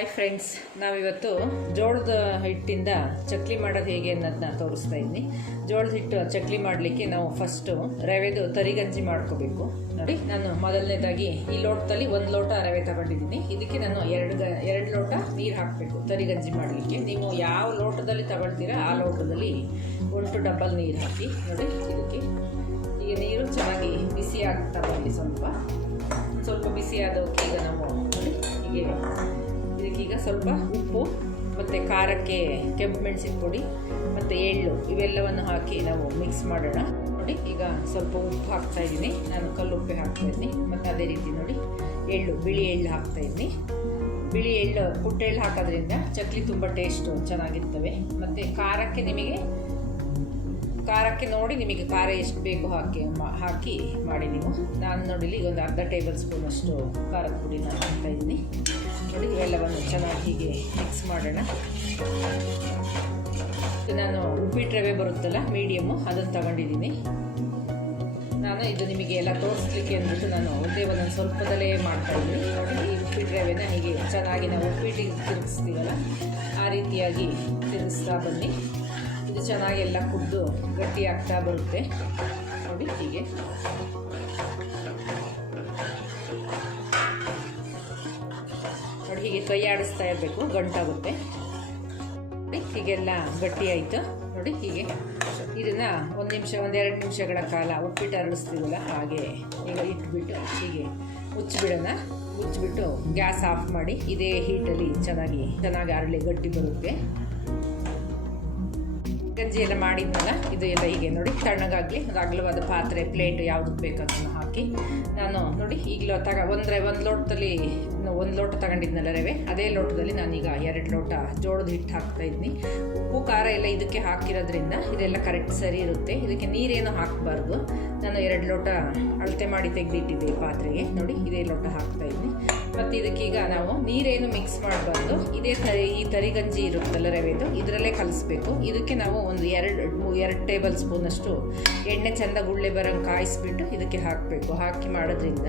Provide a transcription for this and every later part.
Hi friends ನಾವಿವತ್ತು ಜೋಳದ ಹಿಟ್ಟಿಂದ ಚಕ್ಲಿ ಮಾಡೋದು ಹೇಗೆ ಅನ್ನೋದನ್ನ ತೋರಿಸ್ತಾ ಇದ್ದೀನಿ. ಜೋಳದ ಹಿಟ್ಟು ಚಕ್ಲಿ ಮಾಡಲಿಕ್ಕೆ ನಾವು ಫಸ್ಟು ರವೆದು ತರಿಗಂಜಿ ಮಾಡ್ಕೋಬೇಕು. ನೋಡಿ, ನಾನು ಮೊದಲನೇದಾಗಿ ಈ ಲೋಟದಲ್ಲಿ ಒಂದು ಲೋಟ ರವೆ ತಗೊಂಡಿದ್ದೀನಿ. ಇದಕ್ಕೆ ನಾನು ಎರಡು ಗ, ಎರಡು ಲೋಟ ನೀರು ಹಾಕಬೇಕು ತರಿಗಂಜಿ ಮಾಡಲಿಕ್ಕೆ. ನೀವು ಯಾವ ಲೋಟದಲ್ಲಿ ತಗೊಳ್ತೀರಾ ಆ ಲೋಟದಲ್ಲಿ ಒಂಟು ಡಬ್ಬಲ್ ನೀರು ಹಾಕಿ. ನೋಡಿ, ಇದಕ್ಕೆ ಈಗ ನೀರು ಚೆನ್ನಾಗಿ ಬಿಸಿ ಆಗ್ತಾ ಬರಲಿ ಸ್ವಲ್ಪ. ಸ್ವಲ್ಪ ಬಿಸಿ ಆದೋಕೆ ಈಗ ನಾವು ನೋಡಿ, ಹೀಗೆ ಇದಕ್ಕೀಗ ಸ್ವಲ್ಪ ಉಪ್ಪು, ಮತ್ತು ಖಾರಕ್ಕೆ ಕೆಂಪು ಮೆಣಸಿನ ಪುಡಿ, ಮತ್ತು ಎಳ್ಳು, ಇವೆಲ್ಲವನ್ನು ಹಾಕಿ ನಾವು ಮಿಕ್ಸ್ ಮಾಡೋಣ. ನೋಡಿ, ಈಗ ಸ್ವಲ್ಪ ಉಪ್ಪು ಹಾಕ್ತಾ ಇದ್ದೀನಿ ನಾನು ಕಲ್ಲುಪ್ಪೆ ಹಾಕ್ತಾ ಇದ್ದೀನಿ ಮತ್ತು ಅದೇ ರೀತಿ ನೋಡಿ, ಎಳ್ಳು, ಬಿಳಿ ಎಳ್ಳು ಹಾಕ್ತಾ ಇದ್ದೀನಿ ಬಿಳಿ ಎಳ್ಳು ಪುಟ್ಟೆಳ್ಳು ಹಾಕೋದ್ರಿಂದ ಚಕ್ಲಿ ತುಂಬ ಟೇಸ್ಟು ಚೆನ್ನಾಗಿರ್ತವೆ. ಮತ್ತು ಖಾರಕ್ಕೆ ನಿಮಗೆ ಖಾರಕ್ಕೆ ನೋಡಿ ನಿಮಗೆ ಖಾರ ಎಷ್ಟು ಬೇಕು ಹಾಕಿ ಹಾಕಿ ಮಾಡಿ ನೀವು. ನಾನು ನೋಡಿಲಿ ಈಗ ಒಂದು ಅರ್ಧ ಟೇಬಲ್ ಸ್ಪೂನ್ ಅಷ್ಟು ಖಾರದ ಪುಡಿನ ಹಾಕ್ತಾ ಇದ್ದೀನಿ. ನೋಡಿ ಇವೆಲ್ಲವನ್ನು ಚೆನ್ನಾಗಿ ಹೀಗೆ ಮಿಕ್ಸ್ ಮಾಡೋಣ. ನಾನು ಉಪ್ಪಿಟ್ಟು ರವೆ ಬರುತ್ತಲ್ಲ ಮೀಡಿಯಮ್ಮು ಅದನ್ನು ತಗೊಂಡಿದ್ದೀನಿ. ನಾನು ಇದು ನಿಮಗೆ ಎಲ್ಲ ತೋರಿಸ್ಲಿಕ್ಕೆ ಅಂದ್ಬಿಟ್ಟು ನಾನು ಒಂದೇ ಒಂದೊಂದು ಸ್ವಲ್ಪದಲ್ಲೇ ಮಾಡ್ತಾ ಇದ್ದೀನಿ. ನೋಡಿ ಈ ಉಪ್ಪಿಟ್ಟು ರವೆನ ಹೀಗೆ ಚೆನ್ನಾಗಿ ನಾವು ಉಪ್ಪಿಟ್ಟಿಗೆ ತಿರುಗಿಸ್ತೀವಲ್ಲ, ಆ ರೀತಿಯಾಗಿ ತಿರುಗಿಸ್ತಾ ಬನ್ನಿ. ಇದು ಚೆನ್ನಾಗಿ ಎಲ್ಲ ಕುದ್ದು ಗಟ್ಟಿ ಆಗ್ತಾ ಬರುತ್ತೆ. ನೋಡಿ ಹೀಗೆ. ನೋಡಿ ಹೀಗೆ ಕೈ ಆಡಿಸ್ತಾ ಇರಬೇಕು ಗಂಟಾಗುತ್ತೆ ನೋಡಿ, ಹೀಗೆಲ್ಲ ಗಟ್ಟಿ ಆಯಿತು. ನೋಡಿ ಹೀಗೆ. ಇದನ್ನು ಒಂದು ನಿಮಿಷ ಒಂದೆರಡು ನಿಮಿಷಗಳ ಕಾಲ ಉಪ್ಪಿಟ್ಟು ಅರಳಿಸ್ತೀವಲ್ಲ, ಹಾಗೆ ಈಗ ಇಟ್ಬಿಟ್ಟು ಹೀಗೆ ಮುಚ್ಚಿಬಿಡೋಣ. ಮುಚ್ಚಿಬಿಟ್ಟು ಗ್ಯಾಸ್ ಆಫ್ ಮಾಡಿ, ಇದೇ ಹೀಟಲ್ಲಿ ಚೆನ್ನಾಗಿ ಚೆನ್ನಾಗಿ ಅರಳಿ ಗಟ್ಟಿ ಬರುತ್ತೆ. ಗಂಜಿ ಎಲ್ಲ ಮಾಡಿದ್ನಲ್ಲ, ಇದು ಎಲ್ಲ ಹೀಗೆ ನೋಡಿ, ತಣ್ಣಗಾಗಲಿ ಒಂದು ಅಗಲವಾದ ಪಾತ್ರೆ ಪ್ಲೇಟ್ ಯಾವುದಕ್ಕೆ ಬೇಕು ಅದನ್ನು ಹಾಕಿ, ನಾನು ನೋಡಿ ಈಗಲೂ ತಗ ಒಂದರೆ, ಒಂದು ಲೋಟದಲ್ಲಿ ಒಂದು ಲೋಟ ತಗೊಂಡಿದ್ನಲ್ಲ ರವೆ, ಅದೇ ಲೋಟದಲ್ಲಿ ನಾನೀಗ ಎರಡು ಲೋಟ ಜೋಳದ ಹಿಟ್ಟು ಹಾಕ್ತಾ ಇದ್ದೀನಿ ಉಪ್ಪು, ಖಾರ ಎಲ್ಲ ಇದಕ್ಕೆ ಹಾಕಿರೋದ್ರಿಂದ ಇದೆಲ್ಲ ಕರೆಕ್ಟ್ ಸರಿ ಇರುತ್ತೆ. ಇದಕ್ಕೆ ನೀರೇನು ಹಾಕಬಾರ್ದು. ನಾನು ಎರಡು ಲೋಟ ಅಳತೆ ಮಾಡಿ ತೆಗೆದಿಟ್ಟಿದ್ದೆ ಪಾತ್ರೆಗೆ. ನೋಡಿ, ಇದೇ ಲೋಟ ಹಾಕ್ತಾ ಇದ್ದೀನಿ ಮತ್ತು ಇದಕ್ಕೀಗ ನಾವು ನೀರೇನು ಮಿಕ್ಸ್ ಮಾಡಬಾರ್ದು. ಇದೇ ತರಿ, ಈ ತರಿಗಂಜಿ ಇರುತ್ತಲ್ಲ ರವೆದು, ಇದರಲ್ಲೇ ಕಲಿಸ್ಬೇಕು. ಇದಕ್ಕೆ ನಾವು ಒಂದು ಎರಡು ಎರಡು ಟೇಬಲ್ ಸ್ಪೂನಷ್ಟು ಎಣ್ಣೆ ಚೆಂದ ಗುಳ್ಳೆ ಬರಂಗೆ ಕಾಯಿಸ್ಬಿಟ್ಟು ಇದಕ್ಕೆ ಹಾಕಬೇಕು. ಹಾಕಿ ಮಾಡೋದ್ರಿಂದ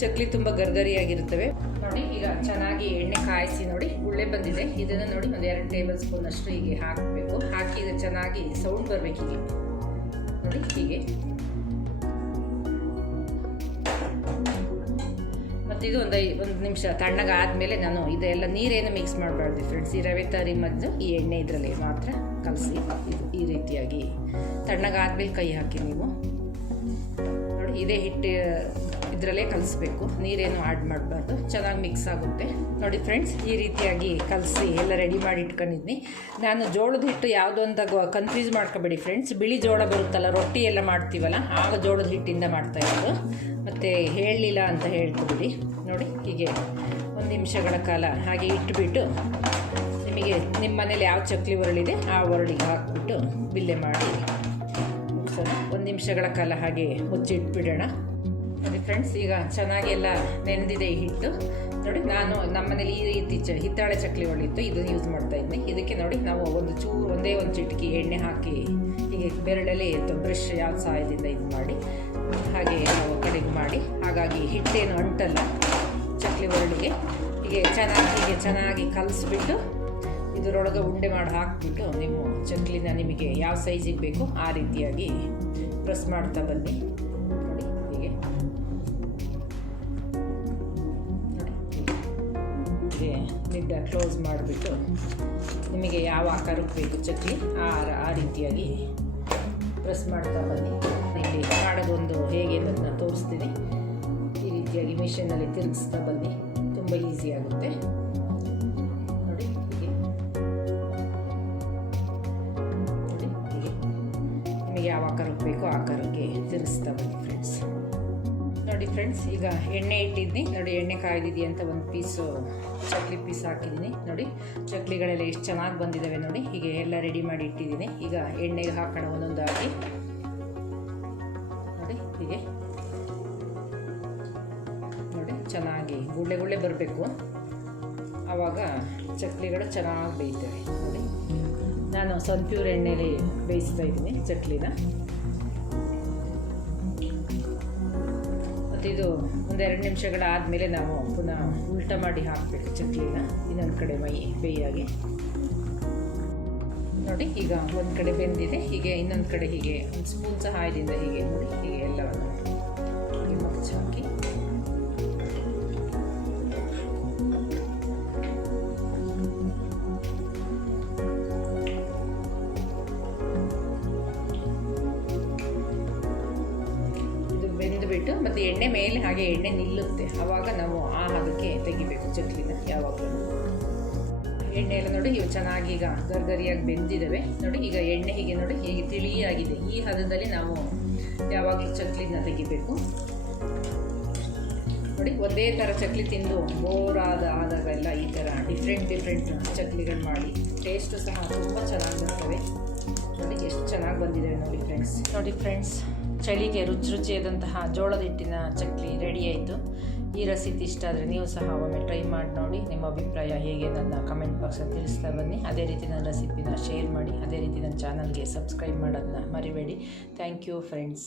ಚಕ್ಲಿ ತುಂಬ ಗರ್ಗರಿಯಾಗಿರ್ತವೆ ನೋಡಿ, ಈಗ ಚೆನ್ನಾಗಿ ಎಣ್ಣೆ ಕಾಯಿಸಿ ನೋಡಿ ಗುಳ್ಳೆ ಬಂದಿದೆ. ಇದನ್ನು ನೋಡಿ ಒಂದು ಎರಡು ಟೇಬಲ್ ಸ್ಪೂನ್ ಅಷ್ಟು ಹೀಗೆ ಹಾಕಬೇಕು. ಹಾಕಿ ಇದು ಚೆನ್ನಾಗಿ ಸೌಂಡ್ ಬರಬೇಕು ಹೀಗೆ. ನೋಡಿ, ಹೀಗೆ. ಮತ್ತು ಇದು ಒಂದು ಒಂದು ನಿಮಿಷ ತಣ್ಣಗಾದಮೇಲೆ ನಾನು ಇದೆಲ್ಲ ನೀರೇನು ಮಿಕ್ಸ್ ಮಾಡಬಾರ್ದು ಫ್ರೆಂಡ್ಸ್ ಈ ರವೆ ತರಿ ಮದ್ದು ಈ ಎಣ್ಣೆ ಇದರಲ್ಲಿ ಮಾತ್ರ ಕಲಸಿ ಇದು ಈ ರೀತಿಯಾಗಿ ತಣ್ಣಗಾದ್ಮೇಲೆ ಕೈ ಹಾಕಿ ನೀವು. ನೋಡಿ, ಇದೇ ಹಿಟ್ಟು ಇದರಲ್ಲೇ ಕಲಿಸ್ಬೇಕು. ನೀರೇನು ಆ್ಯಡ್ ಮಾಡಬಾರ್ದು. ಚೆನ್ನಾಗಿ ಮಿಕ್ಸ್ ಆಗುತ್ತೆ. ನೋಡಿ ಫ್ರೆಂಡ್ಸ್ ಈ ರೀತಿಯಾಗಿ ಕಲಸಿ ಎಲ್ಲ ರೆಡಿ ಮಾಡಿ ಇಟ್ಕೊಂಡಿದ್ನಿ. ನಾನು ಜೋಳದ ಹಿಟ್ಟು ಯಾವುದೋ ಅಂತ ಕನ್ಫ್ಯೂಸ್ ಮಾಡ್ಕೋಬೇಡಿ ಫ್ರೆಂಡ್ಸ್ ಬಿಳಿ ಜೋಳ ಬರುತ್ತಲ್ಲ, ರೊಟ್ಟಿ ಎಲ್ಲ ಮಾಡ್ತೀವಲ್ಲ, ಆಗ ಜೋಳದ ಹಿಟ್ಟಿಂದ ಮಾಡ್ತಾ ಇರೋದು. ಮತ್ತು ಹೇಳಲಿಲ್ಲ ಅಂತ ಹೇಳ್ಕೊಬಿಡಿ. ನೋಡಿ, ಹೀಗೆ ಒಂದು ನಿಮಿಷಗಳ ಕಾಲ ಹಾಗೆ ಇಟ್ಬಿಟ್ಟು ನಿಮಗೆ ನಿಮ್ಮ ಮನೇಲಿ ಯಾವ ಚಕ್ಲಿ ಒರಳಿದೆ, ಆ ಒರಳಿಗೆ ಹಾಕ್ಬಿಟ್ಟು ಬಿಲ್ಲೆ ಮಾಡಿ ಒಂದು ನಿಮಿಷಗಳ ಕಾಲ ಹಾಗೆ ಮುಚ್ಚಿಟ್ಬಿಡೋಣ. ಫ್ರೆಂಡ್ಸ್ ಈಗ ಚೆನ್ನಾಗಿ ಎಲ್ಲ ನೆನೆದಿದೆ ಈ ಹಿಟ್ಟು. ನೋಡಿ, ನಾನು ನಮ್ಮ ಮನೇಲಿ ಈ ರೀತಿ ಚ ಹಿತ್ತಾಳೆ ಚಕ್ಲಿ ಒಳಿತ್ತು ಇದು ಯೂಸ್ ಮಾಡ್ತಾ ಇದ್ದೀನಿ ಇದಕ್ಕೆ ನೋಡಿ, ನಾವು ಒಂದು ಚೂರು ಒಂದೇ ಒಂದು ಚಿಟಕಿ ಎಣ್ಣೆ ಹಾಕಿ, ಹೀಗೆ ಬೆರಳಲ್ಲಿ ಬ್ರಷ್ ಯಾವ ಸಹಾಯದಿಂದ ಇದು ಮಾಡಿ, ಹಾಗೆ ನಾವು ಕಡೆಗೆ ಮಾಡಿ. ಹಾಗಾಗಿ ಹಿಟ್ಟೇನು ಅಂಟಲ್ಲ ಚಕ್ಲಿ ಒರಳಿಗೆ ಹೀಗೆ ಚೆನ್ನಾಗಿ ಹೀಗೆ ಚೆನ್ನಾಗಿ ಕಲಿಸ್ಬಿಟ್ಟು ಇದರೊಳಗೆ ಉಂಡೆ ಮಾಡಿ ಹಾಕ್ಬಿಟ್ಟು ನೀವು ಚಕ್ಲಿನ ನಿಮಗೆ ಯಾವ ಸೈಜಿಗೆ ಬೇಕು ಆ ರೀತಿಯಾಗಿ ಪ್ರೆಸ್ ಮಾಡ್ತಾ ಬನ್ನಿ. ಹೀಗೆ ಲಿಡ್ಡ ಕ್ಲೋಸ್ ಮಾಡಿಬಿಟ್ಟು ನಿಮಗೆ ಯಾವ ಆಕಾರಕ್ಕೆ ಬೇಕು ಚಕ್ಲಿ ಆ ಆ ರೀತಿಯಾಗಿ ಪ್ರೆಸ್ ಮಾಡ್ತಾ ಬನ್ನಿ. ಇಲ್ಲಿ ಮಾಡೋದೊಂದು ಹೇಗೆ ಅನ್ನೋದನ್ನ ತೋರಿಸ್ತೀನಿ. ಈ ರೀತಿಯಾಗಿ ಮಿಷಿನಲ್ಲಿ ತಿರುಗಿಸ್ತಾ ಬನ್ನಿ. ತುಂಬ ಈಸಿ ಆಗುತ್ತೆ. ನೋಡಿ ನಿಮಗೆ ಯಾವ ಆಕಾರಕ್ಕೆ ಬೇಕೋ ಆಕಾರಕ್ಕೆ ತಿರುಗಿಸ್ತಾ ಬನ್ನಿ. ನೋಡಿ ಫ್ರೆಂಡ್ಸ್ ಈಗ ಎಣ್ಣೆ ಇಟ್ಟಿದ್ದೀನಿ ನೋಡಿ, ಎಣ್ಣೆ ಕಾಯ್ದಿದೆಯಾ ಅಂತ ಒಂದು ಪೀಸು ಚಕ್ಲಿ ಪೀಸ್ ಹಾಕಿದ್ದೀನಿ ನೋಡಿ, ಚಕ್ಲಿಗಳೆಲ್ಲ ಎಷ್ಟು ಚೆನ್ನಾಗಿ ಬಂದಿದ್ದಾವೆ ನೋಡಿ. ಹೀಗೆ ಎಲ್ಲ ರೆಡಿ ಮಾಡಿ ಇಟ್ಟಿದ್ದೀನಿ ಈಗ ಎಣ್ಣೆಗೆ ಹಾಕೋಣ ಒಂದೊಂದು ಹಾಕಿ ನೋಡಿ, ಹೀಗೆ. ನೋಡಿ, ಚೆನ್ನಾಗಿ ಗುಳ್ಳೆ ಗುಳ್ಳೆ ಬರಬೇಕು. ಆವಾಗ ಚಕ್ಲಿಗಳು ಚೆನ್ನಾಗಿ ಬೇಯ್ತವೆ. ನೋಡಿ, ನಾನು ಸನ್ಪ್ಯೂರ್ ಎಣ್ಣೆಲಿ ಬೇಯಿಸ್ತಾ ಇದ್ದೀನಿ ಚಕ್ಲಿನ. ಮತ್ತಿದು ಒಂದೆರಡು ನಿಮಿಷಗಳ ಆದಮೇಲೆ ನಾವು ಪುನಃ ಉಲ್ಟಾ ಮಾಡಿ ಹಾಕಬೇಕು ಚಕ್ಲಿನ. ಇನ್ನೊಂದು ಕಡೆ ಮೈ ಬೇಯಾಗಿ. ನೋಡಿ, ಈಗ ಒಂದು ಕಡೆ ಬೆಂದಿದೆ. ಹೀಗೆ ಇನ್ನೊಂದು ಕಡೆ ಹೀಗೆ ಒಂದು ಸ್ಪೂನ್ ಸಹಾಯದಿಂದ ಹೀಗೆ ನೋಡಿ, ಹೀಗೆ ಎಲ್ಲವನ್ನು. ಹಾಕಿ ಇದು ಬೆಂದುಬಿಟ್ಟು ಮತ್ತು ಎಣ್ಣೆ ಮೇಲೆ ಹಾಗೆ ಎಣ್ಣೆ ನಿಲ್ಲುತ್ತೆ. ಆವಾಗ ನಾವು ಆ ಹದಕ್ಕೆ ತೆಗಿಬೇಕು ಚಕ್ಲಿನ ಯಾವಾಗಲೂ. ಎಣ್ಣೆ ಎಲ್ಲ ನೋಡಿ ಇವು ಚೆನ್ನಾಗಿ ಈಗ ಗರ್ಗರಿಯಾಗಿ ಬೆಂದಿದ್ದಾವೆ. ನೋಡಿ ಈಗ ಎಣ್ಣೆ ಹೀಗೆ ನೋಡಿ ಹೀಗೆ ತಿಳಿಯಾಗಿದೆ. ಈ ಹದದಲ್ಲಿ ನಾವು ಯಾವಾಗಲೂ ಚಕ್ಲಿನ ತೆಗಿಬೇಕು. ನೋಡಿ ಒಂದೇ ಥರ ಚಕ್ಲಿ ತಿಂದು ಬೋರ್ ಆದ ಆದಾಗೆಲ್ಲ ಈ ಥರ ಡಿಫ್ರೆಂಟ್ ಡಿಫ್ರೆಂಟ್ ಚಕ್ಲಿಗಳು ಮಾಡಿ ಟೇಸ್ಟು ಸಹ ತುಂಬ ಚೆನ್ನಾಗಿ ಬರ್ತವೆ. ನೋಡಿ ಎಷ್ಟು ಚೆನ್ನಾಗಿ ಬಂದಿದೆ ನೋಡಿ ಫ್ರೆಂಡ್ಸ್ ನೋಡಿ ಫ್ರೆಂಡ್ಸ್ ಚಳಿಗೆ ರುಚಿ ರುಚಿಯಾದಂತಹ ಜೋಳದ ಹಿಟ್ಟಿನ ಚಕ್ಲಿ ರೆಡಿ ಆಯಿತು. ಈ ರೆಸಿಪಿ ಇಷ್ಟ ಆದರೆ ನೀವು ಸಹ ಒಮ್ಮೆ ಟ್ರೈ ಮಾಡಿ ನೋಡಿ. ನಿಮ್ಮ ಅಭಿಪ್ರಾಯ ಹೇಗೆ ನನ್ನ ಕಮೆಂಟ್ ಬಾಕ್ಸಲ್ಲಿ ತಿಳಿಸ್ತಾ ಬನ್ನಿ. ಅದೇ ರೀತಿ ನನ್ನ ರೆಸಿಪಿನ ಶೇರ್ ಮಾಡಿ. ಅದೇ ರೀತಿ ನನ್ನ ಚಾನಲ್ಗೆ ಸಬ್ಸ್ಕ್ರೈಬ್ ಮಾಡೋದನ್ನ ಮರಿಬೇಡಿ. Thank you friends